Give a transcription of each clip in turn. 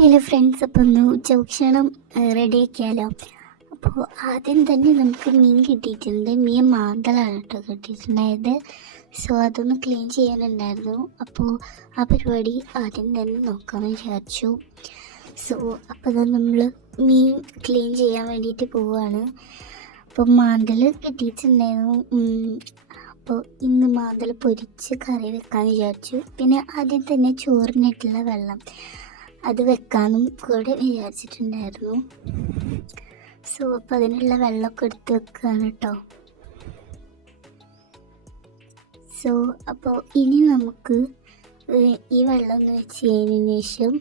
Hello friends, അപ്പോൾ ഒന്ന് ഉച്ചഭക്ഷണം റെഡിയാക്കിയാലോ. അപ്പോൾ ആദ്യം തന്നെ നമുക്ക് മീൻ കിട്ടിയിട്ടുണ്ട്. മീൻ മാന്തളാണ് കേട്ടോ കിട്ടിയിട്ടുണ്ടായത്. സോ അതൊന്ന് ക്ലീൻ ചെയ്യാനുണ്ടായിരുന്നു. അപ്പോൾ ആ പരിപാടി ആദ്യം തന്നെ നോക്കാമെന്ന് വിചാരിച്ചു. സോ അപ്പോൾ നമ്മൾ മീൻ ക്ലീൻ ചെയ്യാൻ വേണ്ടിയിട്ട് പോവുകയാണ്. അപ്പോൾ മാന്തൽ കിട്ടിയിട്ടുണ്ടായിരുന്നു. അപ്പോൾ ഇന്ന് മാന്തൽ പൊരിച്ച് കറി വെക്കാമെന്ന് വിചാരിച്ചു. പിന്നെ ആദ്യം തന്നെ ചോറിനിട്ടുള്ള വെള്ളം അത് വെക്കാനും കൂടെ വിചാരിച്ചിട്ടുണ്ടായിരുന്നു. സോ അപ്പോൾ അതിനുള്ള വെള്ളമൊക്കെ എടുത്ത് വെക്കുകയാണ് കേട്ടോ. സോ അപ്പോൾ ഇനി നമുക്ക് ഈ വെള്ളം ഒന്ന് വെച്ച് കഴിഞ്ഞതിന് ശേഷം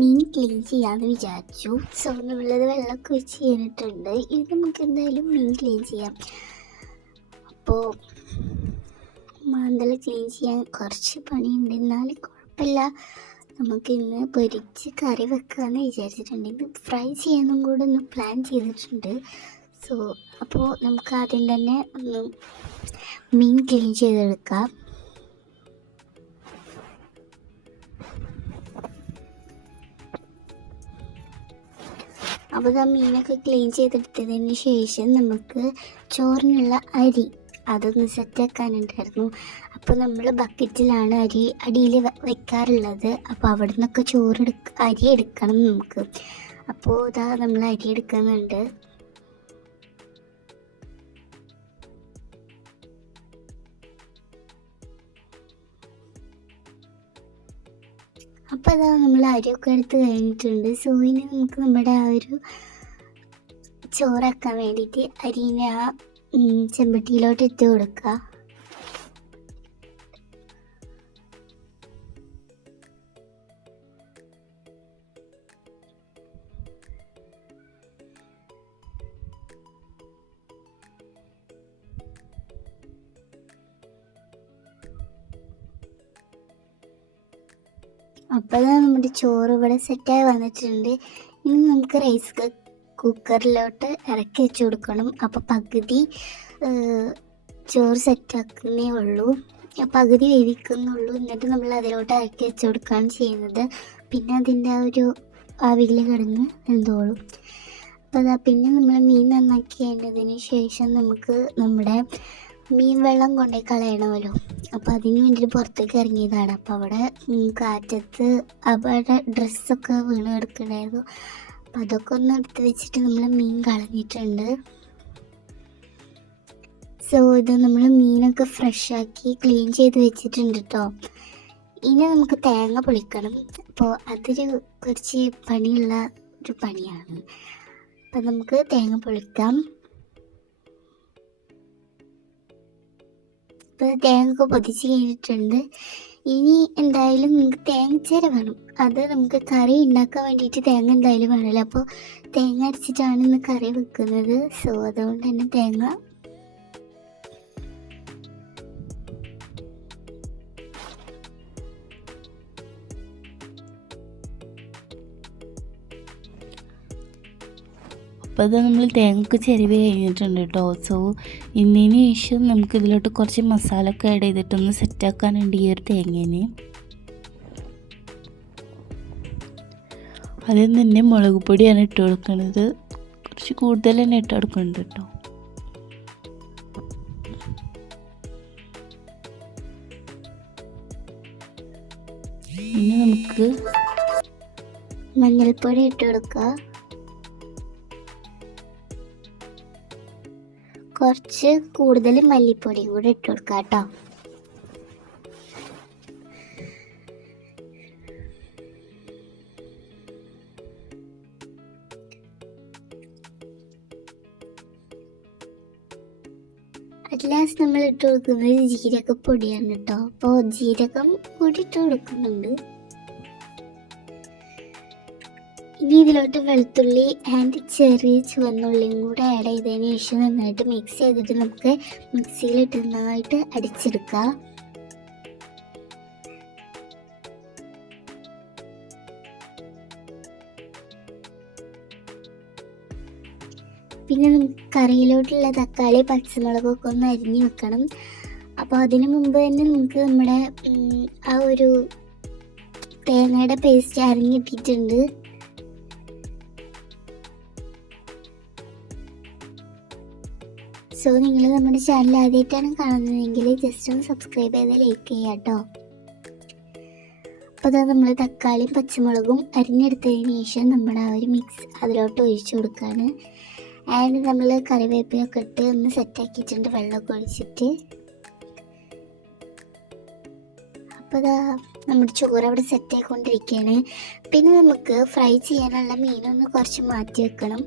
മീൻ ക്ലീൻ ചെയ്യാമെന്ന് വിചാരിച്ചു. സോ നമ്മളത് വെള്ളമൊക്കെ വെച്ച് കഴിഞ്ഞിട്ടുണ്ട്. ഇനി നമുക്ക് എന്തായാലും മീൻ ക്ലീൻ ചെയ്യാം. അപ്പോൾ മാന്തൽ ക്ലീൻ ചെയ്യാൻ കുറച്ച് പണിയുണ്ട്, എന്നാലും കുഴപ്പമില്ല. നമുക്കിന്ന് പൊരിച്ച് കറി വെക്കാമെന്ന് വിചാരിച്ചിട്ടുണ്ട്. ഇത് ഫ്രൈ ചെയ്യാനും കൂടെ ഒന്ന് പ്ലാൻ ചെയ്തിട്ടുണ്ട്. സോ അപ്പോൾ നമുക്ക് ആദ്യം തന്നെ ഒന്ന് മീൻ ക്ലീൻ ചെയ്തെടുക്കാം. അപ്പോൾ ആ മീനൊക്കെ ക്ലീൻ ചെയ്തെടുത്തതിന് ശേഷം നമുക്ക് ചോറിനുള്ള അരി അതൊന്ന് സെറ്റാക്കാനുണ്ടായിരുന്നു. അപ്പോൾ നമ്മൾ ബക്കറ്റിലാണ് അടിയിൽ വെക്കാറുള്ളത്. അപ്പോൾ അവിടെ നിന്നൊക്കെ അരി എടുക്കണം നമുക്ക്. അപ്പോൾ ഇതാ നമ്മൾ അരി എടുക്കുന്നുണ്ട്. അപ്പോൾ അതാ നമ്മൾ അരിയൊക്കെ എടുത്ത് കഴിഞ്ഞിട്ടുണ്ട്. സോ ഇനി നമുക്ക് നമ്മുടെ ആ ഒരു ചോറാക്കാൻ വേണ്ടിയിട്ട് അരിനെ ആ ചെമ്പട്ടിയിലോട്ട് ഇട്ട് കൊടുക്കുക. അപ്പോൾ നമ്മുടെ ചോറ് ഇവിടെ സെറ്റായി വന്നിട്ടുണ്ട്. ഇനി നമുക്ക് റൈസ് കുക്കറിലോട്ട് ഇറക്കി വെച്ച് കൊടുക്കണം. അപ്പോൾ പകുതി ചോറ് സെറ്റാക്കുന്നേ ഉള്ളൂ, പകുതി വേവിക്കുന്നുള്ളൂ. എന്നിട്ട് നമ്മൾ അതിലോട്ട് ഇറക്കി വെച്ച് കൊടുക്കുകയാണ് ചെയ്യുന്നത്. പിന്നെ അതിൻ്റെ ആ ഒരു ആവിയിൽ കിടന്ന് വെന്തോളും. അപ്പോൾ അതാ പിന്നെ നമ്മൾ മീൻ നന്നാക്കി കഴിഞ്ഞതിന് ശേഷം നമുക്ക് നമ്മുടെ മീൻ വെള്ളം കൊണ്ടേ കളയണമല്ലോ. അപ്പോൾ അതിന് വേണ്ടിയിട്ട് പുറത്തേക്ക് ഇറങ്ങിയതാണ്. അപ്പോൾ അവിടെ കാറ്റത്ത് അവിടെ ഡ്രസ്സൊക്കെ വീണ് കിടക്കുന്നുണ്ടായിരുന്നു. അപ്പോൾ അതൊക്കെ ഒന്ന് എടുത്ത് വെച്ചിട്ട് നമ്മൾ മീൻ കളഞ്ഞിട്ടുണ്ട്. സോ ഇത് നമ്മൾ മീനൊക്കെ ഫ്രഷാക്കി ക്ലീൻ ചെയ്ത് വെച്ചിട്ടുണ്ട് കേട്ടോ. ഇനി നമുക്ക് തേങ്ങ പൊളിക്കണം. അപ്പോൾ അതൊരു കുറച്ച് പണിയുള്ള ഒരു പണിയാണ്. അപ്പം നമുക്ക് തേങ്ങ പൊളിക്കാം. ഇപ്പോൾ തേങ്ങ പൊതിച്ച് കഴിഞ്ഞിട്ടുണ്ട്. ഇനി എന്തായാലും നമുക്ക് തേങ്ങച്ചേര വേണം. അത് നമുക്ക് കറി ഉണ്ടാക്കാൻ വേണ്ടിയിട്ട് തേങ്ങ എന്തായാലും വേണമല്ലോ. അപ്പോൾ തേങ്ങ അരച്ചിട്ടാണ് ഇന്ന് കറി വെക്കുന്നത്. സോ അതുകൊണ്ട് തന്നെ തേങ്ങ അപ്പോൾ അത് നമ്മൾ തേങ്ങക്ക് ചെരുവ് കഴിഞ്ഞിട്ടുണ്ട് കേട്ടോ. സോ ഇതിന് ശേഷം നമുക്ക് ഇതിലോട്ട് കുറച്ച് മസാല ഒക്കെ ആഡ് ചെയ്തിട്ടൊന്ന് സെറ്റാക്കാനുണ്ട് ഈ ഒരു തേങ്ങേനെ. ആദ്യം തന്നെ മുളക് പൊടിയാണ് ഇട്ട് കൊടുക്കുന്നത്. കുറച്ച് കൂടുതൽ തന്നെ ഇട്ട് കൊടുക്കുന്നുണ്ട് കേട്ടോ. ഇനി നമുക്ക് മഞ്ഞൾപ്പൊടി ഇട്ട് കൊടുക്കുക. കുറച്ച് കൂടുതൽ മല്ലിപ്പൊടിയും കൂടെ ഇട്ട് കൊടുക്കുക കേട്ടോ. ലാസ്റ്റ് നമ്മൾ ഇട്ട് കൊടുക്കുന്നത് ജീരകപ്പൊടിയാണ് കേട്ടോ. അപ്പോൾ ജീരകം കൂടി ഇട്ട് കൊടുക്കുന്നുണ്ട്. ഇനി ഇതിലോട്ട് വെളുത്തുള്ളി ആൻഡ് ചെറിയ ചുവന്നുള്ളിയും കൂടെ ആഡ് ചെയ്തതിന് ശേഷം നന്നായിട്ട് മിക്സ് ചെയ്തിട്ട് നമുക്ക് മിക്സിയിലിട്ട് നന്നായിട്ട് അടിച്ചെടുക്കാം. പിന്നെ നമുക്ക് കറിയിലോട്ടുള്ള തക്കാളി പച്ചമുളകൊക്കെ ഒന്ന് അരിഞ്ഞ് വെക്കണം. അപ്പോൾ അതിന് മുമ്പ് തന്നെ നമുക്ക് നമ്മുടെ ആ ഒരു തേങ്ങയുടെ പേസ്റ്റ് അരങ്ങിട്ടിട്ടുണ്ട്. സോ നിങ്ങൾ നമ്മുടെ ചാനൽ ആദ്യമായിട്ടാണ് കാണുന്നതെങ്കിൽ ജസ്റ്റ് ഒന്ന് സബ്സ്ക്രൈബ് ചെയ്ത് ലൈക്ക് ചെയ്യുക കേട്ടോ. അപ്പോൾ അതാ നമ്മൾ തക്കാളിയും പച്ചമുളകും അരിഞ്ഞെടുത്തതിന് ശേഷം നമ്മുടെ ആ ഒരു മിക്സ് അതിലോട്ട് ഒഴിച്ചു കൊടുക്കുകയാണ്. ആൻഡ് നമ്മൾ കറിവേപ്പിലൊക്കെ ഇട്ട് ഒന്ന് സെറ്റാക്കിയിട്ടുണ്ട്, വെള്ളമൊക്കെ ഒഴിച്ചിട്ട്. അപ്പോൾ അതാ നമ്മുടെ ചോറ് അവിടെ സെറ്റായിക്കൊണ്ടിരിക്കുകയാണ്. പിന്നെ നമുക്ക് ഫ്രൈ ചെയ്യാനുള്ള മീനൊന്ന് കുറച്ച് മാറ്റി വെക്കണം.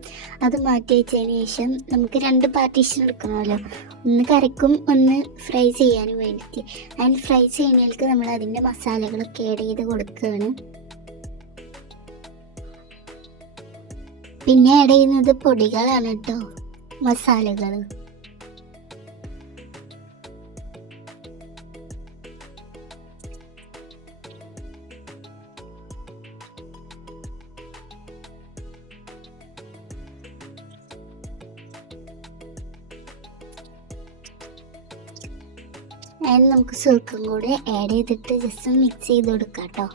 അത് മാറ്റി വെച്ചതിന് ശേഷം നമുക്ക് 2 പാർട്ടീഷൻ എടുക്കണമല്ലോ, ഒന്ന് കറിക്കും ഒന്ന് ഫ്രൈ ചെയ്യാനും വേണ്ടിയിട്ട്. ആൻഡ് ഫ്രൈ ചെയ്യുന്നതിലേക്ക് നമ്മൾ അതിൻ്റെ മസാലകളൊക്കെ ആഡ് ചെയ്ത് കൊടുക്കുകയാണ്. പിന്നെ ആഡ് ചെയ്യുന്നത് പൊടികളാണ് കേട്ടോ, മസാലകൾ. ആൻഡ് നമുക്ക് സുർക്കും കൂടെ ആഡ് ചെയ്തിട്ട് ജസ്റ്റ് മിക്സ് ചെയ്ത് കൊടുക്കാം കേട്ടോ.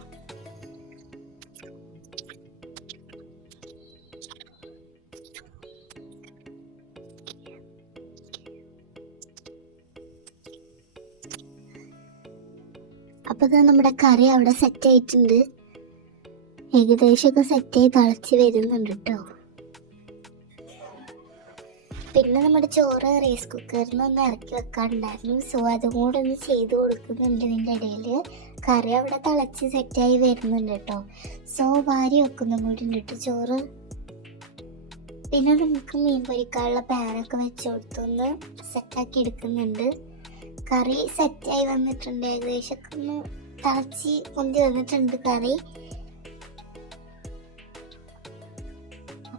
അപ്പോൾ ഇത് നമ്മുടെ കറി അവിടെ സെറ്റ് ആയിട്ടുണ്ട്. ഏകദേശമൊക്കെ സെറ്റായി തിളച്ച് വരുന്നുണ്ട് കേട്ടോ. പിന്നെ നമ്മുടെ ചോറ് റൈസ് കുക്കറിൽ നിന്ന് ഒന്ന് ഇറക്കി വെക്കാറുണ്ടായിരുന്നു. സോ അതും കൂടെ ഒന്ന് ചെയ്ത് കൊടുക്കുന്നുണ്ട്. ഇതിൻ്റെ ഇടയിൽ കറി അവിടെ തിളച്ച് സെറ്റായി വരുന്നുണ്ട് കേട്ടോ. സോ വാരി വെക്കുന്ന കൂടി ഉണ്ട് കേട്ടോ ചോറ്. പിന്നെ നമുക്ക് മീൻ പൊരിക്കാനുള്ള പാനൊക്കെ വെച്ച് കൊടുത്തൊന്ന് സെറ്റാക്കി എടുക്കുന്നുണ്ട്. കറി സെറ്റായി വന്നിട്ടുണ്ട്, ഏകദേശമൊക്കെ ഒന്ന് തിളച്ച് പൊന്തി വന്നിട്ടുണ്ട് കറി.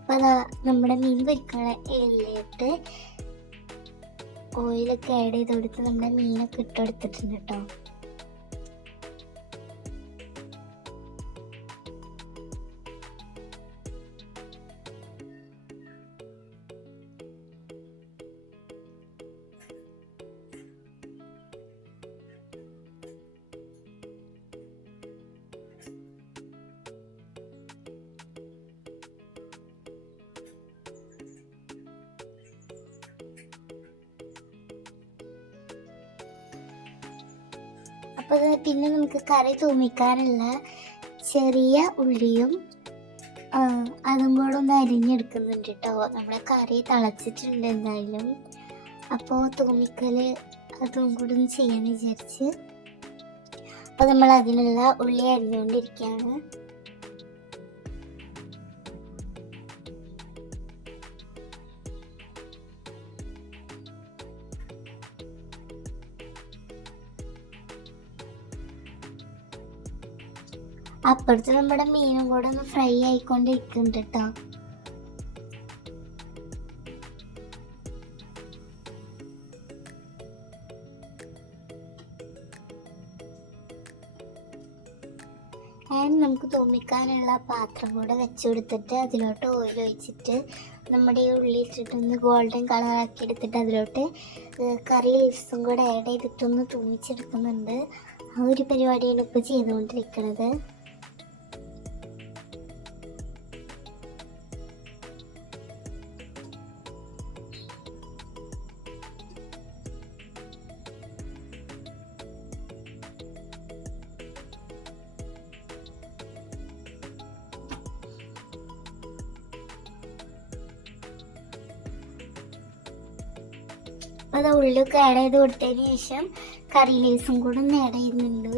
അപ്പോൾ അതാ നമ്മുടെ മീൻ പൊരിക്കണ എണ്ണയിലിട്ട് ഓയിലൊക്കെ ആഡ് ചെയ്ത് കൊടുത്ത് നമ്മുടെ മീനൊക്കെ ഇട്ട് കൊടുത്തിട്ടുണ്ട് കേട്ടോ. അപ്പോൾ പിന്നെ നമുക്ക് കറി തൂമിക്കാനുള്ള ചെറിയ ഉള്ളിയും അതും കൂടെ ഒന്ന് അരിഞ്ഞെടുക്കുന്നുണ്ട് കേട്ടോ. നമ്മുടെ കറി തിളച്ചിട്ടുണ്ട് എന്തായാലും. അപ്പോൾ തൂമിക്കൽ അതും കൂടെ ഒന്ന് ചെയ്യാമെന്ന് വിചാരിച്ച് അപ്പോൾ നമ്മൾ അതിനുള്ള ഉള്ളി അരിഞ്ഞുകൊണ്ടിരിക്കുകയാണ്. അപ്പുറത്ത് നമ്മുടെ മീനും കൂടെ ഒന്ന് ഫ്രൈ ആയിക്കൊണ്ടിരിക്കുന്നുണ്ട് കേട്ടോ. ആൻഡ് നമുക്ക് തൂമിക്കാനുള്ള പാത്രം കൂടെ വെച്ച് കൊടുത്തിട്ട് അതിലോട്ട് ഓയിൽ ഒഴിച്ചിട്ട് നമ്മുടെ ഈ ഉള്ളി ഇട്ടിട്ടൊന്ന് ഗോൾഡൻ കളറാക്കി എടുത്തിട്ട് അതിലോട്ട് കറി ലീവ്സും കൂടെ ആഡ് ചെയ്തിട്ടൊന്ന് തൂമിച്ചെടുക്കുന്നുണ്ട്. ആ ഒരു പരിപാടിയാണ് ഇപ്പോൾ ചെയ്തുകൊണ്ടിരിക്കുന്നത്. അത് ഉള്ളിലൊക്കെ ആഡ് ചെയ്ത് കൊടുത്തതിന് ശേഷം കറി ലീവ്സും കൂടെ ഒന്ന് ആഡ് ചെയ്യുന്നുണ്ട്.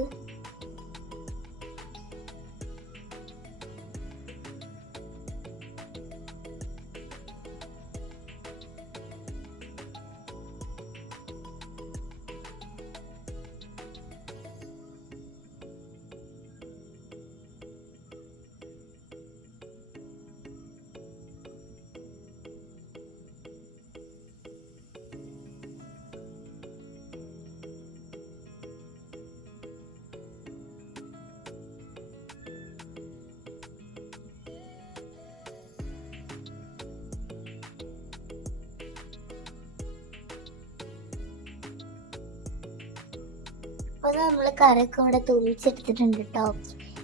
അപ്പോൾ നമ്മൾ കറിയൊക്കെ ഇവിടെ തൂമിച്ചെടുത്തിട്ടുണ്ട് കേട്ടോ.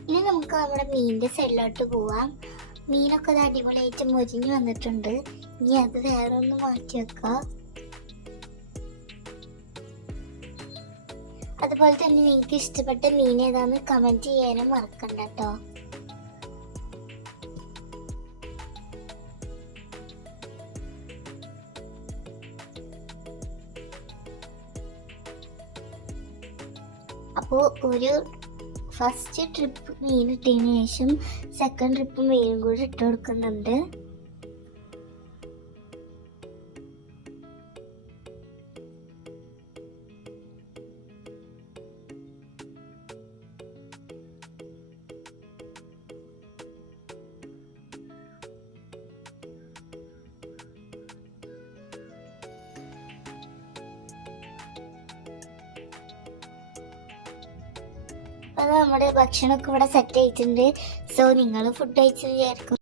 ഇനി നമുക്ക് നമ്മുടെ മീനിന്റെ സൈഡിലോട്ട് പോവാം. മീനൊക്കെ അത് അടിപൊളിയായിട്ട് മൊരിഞ്ഞു വന്നിട്ടുണ്ട്. ഇനി അത് വേറെ ഒന്ന് മാറ്റി വെക്കാം. അതുപോലെ തന്നെ നിങ്ങൾക്ക് ഇഷ്ടപ്പെട്ട മീൻ ഏതാന്ന് കമന്റ് ചെയ്യാനും മറക്കണ്ട കേട്ടോ. അപ്പോൾ ഒരു ഫസ്റ്റ് ട്രിപ്പ് മീൻ ഇട്ടതിന് ശേഷം സെക്കൻഡ് ട്രിപ്പ് മീനും കൂടി ഇട്ട് കൊടുക്കുന്നുണ്ട്. അത് നമ്മുടെ ഭക്ഷണമൊക്കെ ഇവിടെ സെറ്റ് ആയിട്ടുണ്ട്. സോ നിങ്ങൾ ഫുഡ് കഴിച്ച് വിചാരിക്കും.